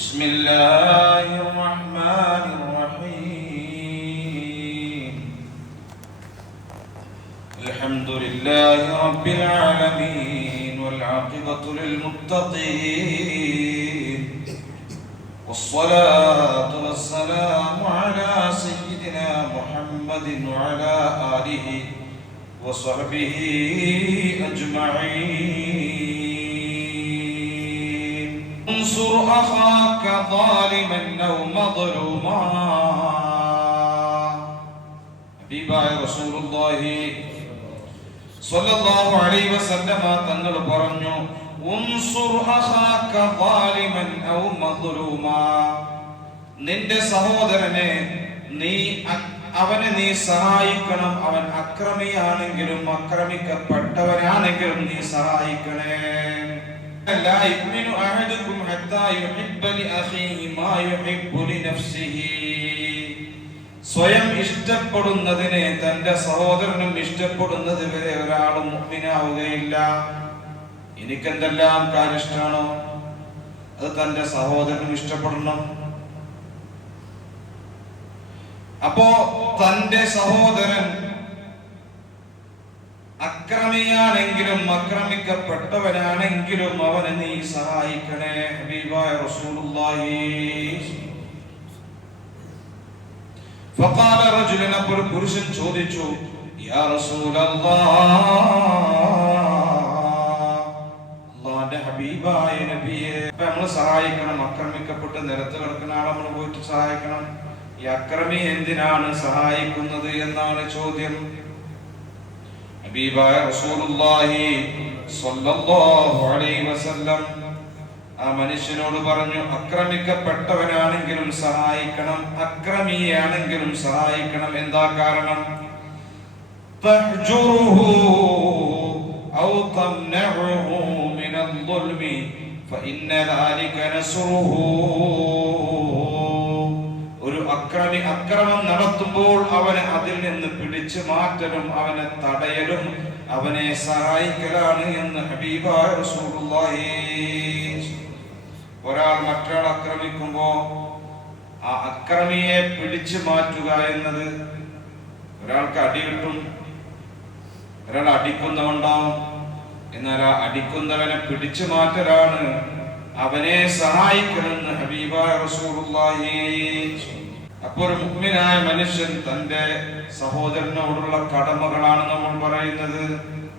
بسم الله الرحمن الرحيم. الحمد لله رب العالمين والعاقبة للمتقين. والصلاة والسلام على سيدنا محمد وعلى آله وصحبه أجمعين. انصر أخاك ظالما أو مظلوما ഹബീബായ റസൂലുള്ളാഹി സ്വല്ലല്ലാഹു അലൈഹി വസല്ലമ തങ്ങൾ പറഞ്ഞു ഉൻസുർ അഖാക ളാലിമൻ ഔ മദ്ലൂമാ നിന്റെ സഹോദരനെ നീ അ- അവനെ നീ സഹായിക്കണം അവൻ അക്രമിയാണെങ്കിലും അക്രമിക്കപ്പെട്ടവനാണെങ്കിലും നീ സഹായിക്കണേ لا يؤمن أحدكم حتى يحب لأخيه ما يحب لنفسه സ്വയം ഇഷ്ടപ്പെടുന്നതിനെ തന്റെ സഹോദരനും ഇഷ്ടപ്പെടുന്നത് വരെ ഒരാളും മുഗ്മിനാവുകയില്ല എനിക്കെന്തെല്ലാം കാര്യം ഇഷ്ടമാണോ അത് തന്റെ സഹോദരനും ഇഷ്ടപ്പെടണം അപ്പോ തന്റെ സഹോദരൻ അക്രമിയാണെങ്കിലും അക്രമിക്കപ്പെട്ടവനാണെങ്കിലും അവനെ നീ സഹായിക്കണേ ഹബീബായ റസൂലുള്ളാഹി. ഫഖാല റജുലൻ അപ്പോൾ ഒരു പുരുഷൻ ചോദിച്ചു യാ റസൂലല്ലാഹ് ഹബീബായ സഹായിക്കണം അക്രമിക്കപ്പെട്ട് നിരത്ത് കിടക്കുന്ന ആളെ നമ്മൾ പോയിട്ട് സഹായിക്കണം. ഈ അക്രമി എന്തിനാണ് സഹായിക്കുന്നത്? എന്നാണ് ചോദ്യം. ഹബീബായ റസൂലുള്ളാഹി സ്വല്ലല്ലാഹു അലൈഹി വസല്ലം ആ മനുഷ്യനോട് പറഞ്ഞു അക്രമിക്കപ്പെട്ടവനാണെങ്കിലും സഹായിക്കണം അക്രമിയാണെങ്കിലും സഹായിക്കണം എന്താ കാരണം تهجره أو تمنعه من الظلم فإن ذلك نصره ഒരു അക്രമി അക്രമം നടത്തുമ്പോൾ അവനെ അതിൽ നിന്ന് പിടിച്ചു മാറ്റലും അവനെ തടയലും അവനെ സഹായിക്കലാണ് എന്ന് റസൂലുള്ളാഹി. ഒരാൾ മറ്റൊരാൾ ആക്രമിക്കുമ്പോ ആ അക്രമിയെ പിടിച്ചു മാറ്റുക എന്നത് ഒരാൾക്ക് അടി കിട്ടും ഒരാൾ അടിക്കുന്നവണ്ടാവും. എന്നാൽ ആ അടിക്കുന്നവനെ പിടിച്ചു മാറ്റലാണ് അവനെ സഹായിക്കണമെന്ന് ഹബീബായ റസൂലുള്ളാഹി. അപ്പോൾ ഒരു മുഗ്മിനായ മനുഷ്യൻ തന്റെ സഹോദരനോടുള്ള കടമകളാണ് നമ്മൾ പറയുന്നത്.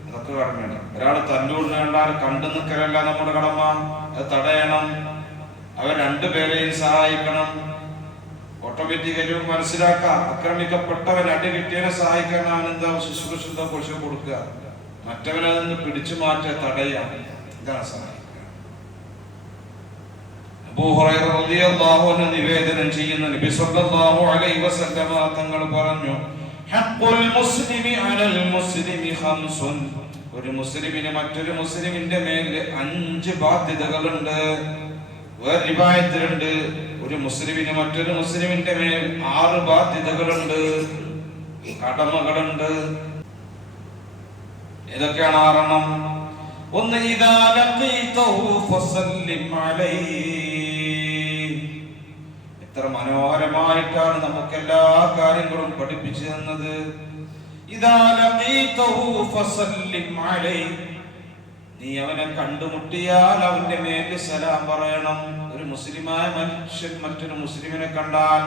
അതൊക്കെ കടമയാണ്. ഒരാൾ തന്നോട് കണ്ടാൽ കണ്ടു നിൽക്കലല്ല നമ്മുടെ കടമ. അത് തടയണം. അവൻ രണ്ടുപേരെയും സഹായിക്കണം. ഓട്ടോമാറ്റിക്കലി മനസ്സിലാക്കാം. ആക്രമിക്കപ്പെട്ടവൻ അടി കിട്ടിയവനെ സഹായിക്കാനാണ് എന്താ ശുശ്രൂഷ കൊടുക്കുക? മറ്റവനെ നിന്ന് പിടിച്ചു മാറ്റ തടയാം. ഇതാണ് സഹായിക്കുക നിവേദനം ചെയ്യുന്ന നബി സല്ലല്ലാഹു അലൈഹി വസല്ലമ തങ്ങൾ പറഞ്ഞു ഹഖുൽ മുസ്ലിമി അലൽ മുസ്ലിമി ഖംസുൻ. ഒരു മുസ്ലിമിന് മറ്റൊരു മുസ്ലിമിന്റെ മേൽ അഞ്ച് ബാധ്യതകളുണ്ട്. വേറെ റിവായത്തിലുണ്ട്. ഒരു മുസ്ലിമിന് മറ്റൊരു മുസ്ലിമിന്റെ മേൽ ആറ് ബാധ്യതകളുണ്ട്. കടമകളുണ്ട്. ഏതൊക്കെയാണ് ആറെണ്ണം? ഒന്ന് ഇതാ ലഖീതഹു ഫസല്ലിം അലൈഹി എത്ര മനോഹരമായിട്ടാണ് നമുക്ക് എല്ലാ കാര്യങ്ങളും പഠിപ്പിച്ചു തന്നത്. നീ അവനെ കണ്ടുമുട്ടിയാൽ അവന്റെ മേൽ സലാം പറയണം. ഒരു മുസ്ലിമായ മനുഷ്യൻ മറ്റൊരു മുസ്ലിമിനെ കണ്ടാൽ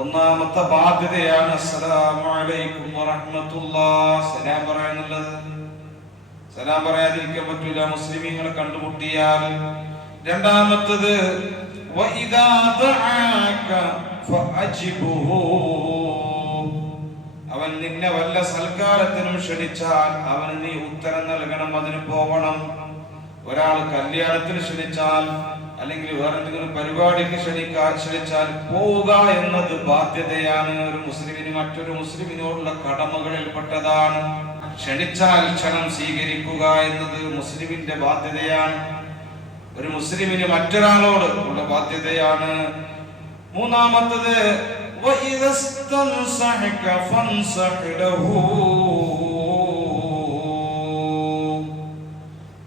ഒന്നാമത്തെ ബാധ്യതയാണ് സലാം പറയാനുള്ളത് സലാം പറയാതിരിക്കാൻ പറ്റൂല. മുസ്ലിമീങ്ങളെ കണ്ടുമുട്ടിയാൽ. രണ്ടാമത്തത് വഇദാ دعاك فأجبه. അവൻ നിന്നെ വല്ല സൽക്കാരത്തിനും ക്ഷണിച്ചാൽ അവന് നീ ഉത്തരം നൽകണം അതിന് പോകണം ഒരാൾ കല്യാണത്തിന് ക്ഷണിച്ചാൽ അല്ലെങ്കിൽ വേറെ എന്തെങ്കിലും പരിപാടിക്ക് ക്ഷണിക്കാൻ ക്ഷണിച്ചാൽ പോവുക എന്നത് ബാധ്യതയാണ്. ഒരു മുസ്ലിമിന് മറ്റൊരു മുസ്ലിമിനോടുള്ള കടമകളിൽപ്പെട്ടതാണ്. ക്ഷണിച്ചാൽ ക്ഷണം സ്വീകരിക്കുക എന്നത് മുസ്ലിമിന്റെ ബാധ്യതയാണ്. ഒരു മുസ്ലിമിന് മറ്റൊരാളോട് ഉള്ള ബാധ്യതയാണ്. മൂന്നാമത്തത്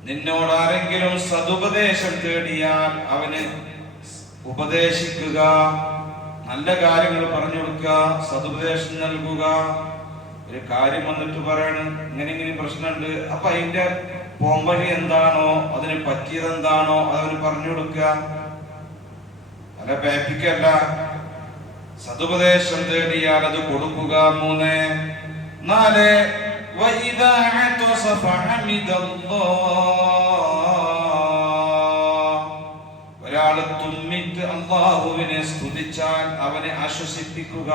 നിന്നോട് ആരെങ്കിലും സതുപദേശം തേടിയാൽ അവന് ഉപദേശിക്കുക നല്ല കാര്യങ്ങൾ പറഞ്ഞു കൊടുക്കുക സതുപദേശം നൽകുക. ഒരു കാര്യം വന്നിട്ട് പറയണം ഇങ്ങനെ ഇങ്ങനെ പ്രശ്നമുണ്ട്. അപ്പൊ അതിന്റെ പോംവഴി എന്താണോ അതിന് പറ്റിയതെന്താണോ അതവന് പറഞ്ഞു കൊടുക്കുക. അല്ല പേപ്പിക്കല്ല. സതുപദേശം തേടിയാൽ അത് കൊടുക്കുക മൂന്ന്. നാല് ഒരാൾ തുമ്മിട്ട് അള്ളാഹുവിനെ സ്തുതിച്ചാൽ അവനെ ആശ്വസിപ്പിക്കുക.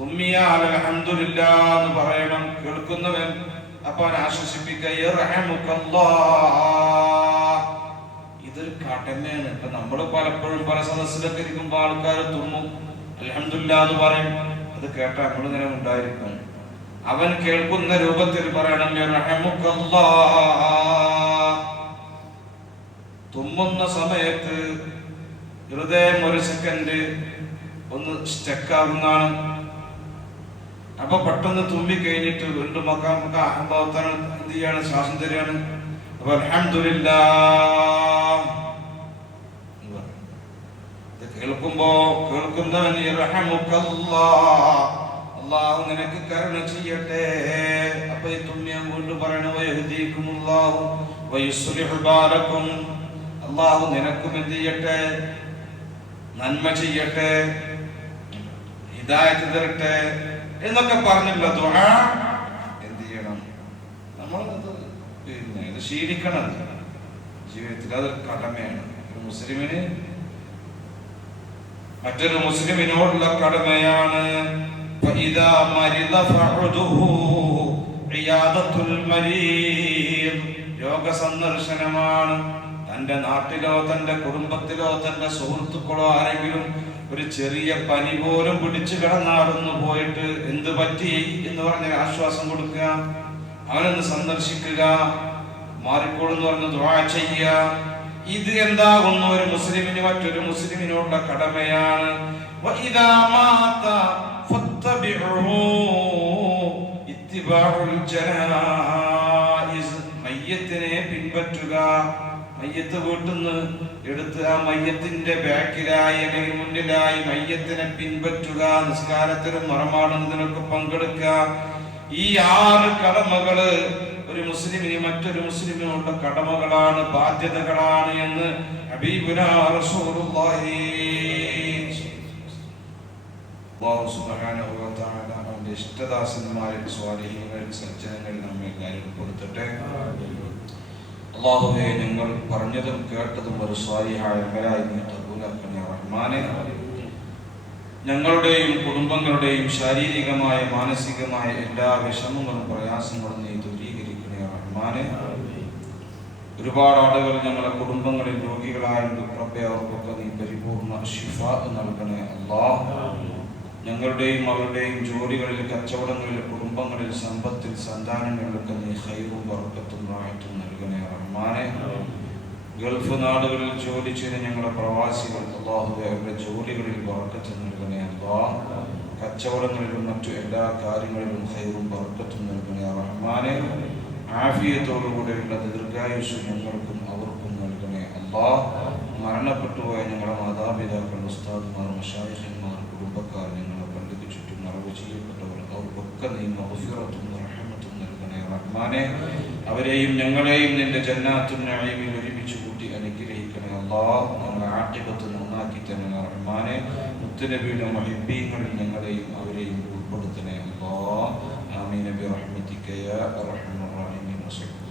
തുമ്മിയാൽ അലഹമില്ല എന്ന് പറയണം. കേൾക്കുന്നവൻ അപ്പൊ അവനെ ആശ്വസിപ്പിക്കുക. ഇത് ഇതൊരു കടമയാണ്. ഇപ്പൊ നമ്മൾ പലപ്പോഴും പല സദസ്സിലൊക്കെ ഇരിക്കുമ്പോൾ ആൾക്കാർ തുമ്മും. എന്ന് പറയും. അത് കേട്ട നമ്മൾ ഇങ്ങനെ ഉണ്ടായിരിക്കും അവൻ കേൾക്കുന്ന രൂപത്തിൽ പറയണം. തുമ്മുന്ന സമയത്ത് ഹൃദയം ഒരു സെക്കൻഡ് ഒന്ന് സ്റ്റക്കാവുന്നതാണ് അപ്പൊ പെട്ടെന്ന് തുമ്പി കഴിഞ്ഞിട്ട് വീണ്ടും മക്ക നമുക്ക് അഹംഭാവത്താണ് എന്ത് ചെയ്യാണ്? ശ്വാസം തരികയാണ്. അപ്പൊ. ഇത് കേൾക്കുമ്പോ കേൾക്കുന്നവൻ അള്ളാഹു നിനക്ക് കരുണ ചെയ്യട്ടെ. അപ്പൊ ഈ തുമ്മി വീണ്ടും പറയണു ബാലക്കും. അള്ളാഹു നിനക്കും എന്ത് ചെയ്യട്ടെ? നന്മ ചെയ്യട്ടെ. ഹിദായത്ത് തരട്ടെ. എന്നൊക്കെ പറഞ്ഞുള്ള ദുഹ എന്ത് ചെയ്യണം? നമ്മൾ അത് പിന്നെ ഇത് ശീലിക്കണം. ജീവിതത്തിൽ അതൊരു കടമയാണ്. ഒരു മുസ്ലിമിന് മറ്റൊരു മുസ്ലിമിനോടുള്ള കടമയാണ്. രോഗസന്ദർശനമാണ്. തന്റെ നാട്ടിലോ തന്റെ കുടുംബത്തിലോ തന്റെ സുഹൃത്തുക്കളോ ആരെങ്കിലും ഒരു ചെറിയ പനി പോലും പിടിച്ചു കിടന്നാടുന്നു പോയിട്ട് എന്ത് പറ്റി എന്ന് പറഞ്ഞ ആശ്വാസം കൊടുക്കുക അവനൊന്ന് സന്ദർശിക്കുക മാറിക്കോളെന്ന് പറഞ്ഞ് ദുറാ ചെയ്യുക. ഇത് എന്താകുന്നു? ഒരു മുസ്ലിമിന് മറ്റൊരു മുസ്ലിമിനോടുള്ള കടമയാണ്. പിൻപറ്റുക. മയ്യത്ത് വീട്ടുന്ന്. എടുത്ത് ആ മയ്യത്തിന്റെ ബാക്കിലായി അല്ലെങ്കിൽ മുന്നിലായി മയ്യത്തിനെ പിൻപറ്റുക നിസ്കാരത്തിനും മറമാടുന്നതിനൊക്കെ പങ്കെടുക്കുക. ഈ ആറ് കടമകൾ ഒരു മുസ്ലിമിന് മറ്റൊരു മുസ്ലിമിനുള്ള കടമകളാണ് ബാധ്യതകളാണ് എന്ന് അവന്റെ ഇഷ്ടദാസന്മാരിൽ സ്വാധീനങ്ങളിൽ സജ്ജനങ്ങളിൽ നമ്മെ എല്ലാവരും ഉൾപ്പെടുത്തട്ടെ അള്ളാഹുവെ ഞങ്ങൾ പറഞ്ഞതും കേട്ടതും ഒരു സ്വാരിഹായ അമലായി നീ കബൂലാക്കണേ റഹ്മാനെ. ഞങ്ങളുടെയും കുടുംബങ്ങളുടെയും ശാരീരികമായ മാനസികമായ എല്ലാ വിഷമങ്ങളും പ്രയാസങ്ങളും നീ ദൂരീകരിക്കണേ റഹ്മാനെ. ഒരുപാട് ആളുകൾ ഞങ്ങളുടെ കുടുംബങ്ങളിൽ രോഗികളായ റബ്ബെ അവർക്കൊക്കെ നീ പരിപൂർണ ഷിഫ നൽകണേ അല്ലാഹ് ഞങ്ങളുടെയും അവരുടെയും ജോലികളിൽ കച്ചവടങ്ങളിൽ കുടുംബങ്ങളിൽ സമ്പത്തിൽ സന്താനങ്ങളിലൊക്കെ നീ ഹൈറും വർക്കത്തും റായത്തും നൽകണേ റഹ്മാനെ. ഗൾഫ് നാടുകളിൽ ജോലി ചെയ്ത ഞങ്ങളുടെ പ്രവാസികൾ അള്ളാഹുവെ അവരുടെ ജോലികളിൽ വർക്കത്ത് നൽകണേ അള്ളാ. കച്ചവടങ്ങളിലും മറ്റു എല്ലാ കാര്യങ്ങളിലും ഹൈറും വർക്കത്തും നൽകണേ റഹ്മാനെ. ആഫിയത്തോടുകൂടെയുള്ള ദീർഘായുസ് ഞങ്ങൾക്കും അവർക്കും നൽകണേ അള്ളാ. മരണപ്പെട്ടുപോയ ഞങ്ങളുടെ മാതാപിതാക്കൾ ഉസ്താദ്മാർ മഷായിഖന്മാർ കുടുംബക്കാർ ഞങ്ങളെ പള്ളിക്ക് ചുറ്റും മറവ് ചെയ്യപ്പെട്ടവർ അവർക്കൊക്കെ നീ റഹമത്തും നൽകണേ റഹ്മാനെ അവരെയും ഞങ്ങളെയും നിന്റെ ജന്നാത്തും നഈമിൽ ഒരുമിച്ച് കൂട്ടി അനുഗ്രഹിക്കണേ. അള്ളാഹ് ആട്ടിപത്ത് നന്നാക്കി തന്നെ റഹ്മാനെ മുത്തുനബിയുടെ മഹിബീങ്ങളിൽ ഞങ്ങളെയും അവരെയും ഉൾപ്പെടുത്തണേ. അല്ലാഹ് ആമീൻ ബിറഹ്മതിക യാ അർഹമർ റഹീമീൻ വസല്ലം.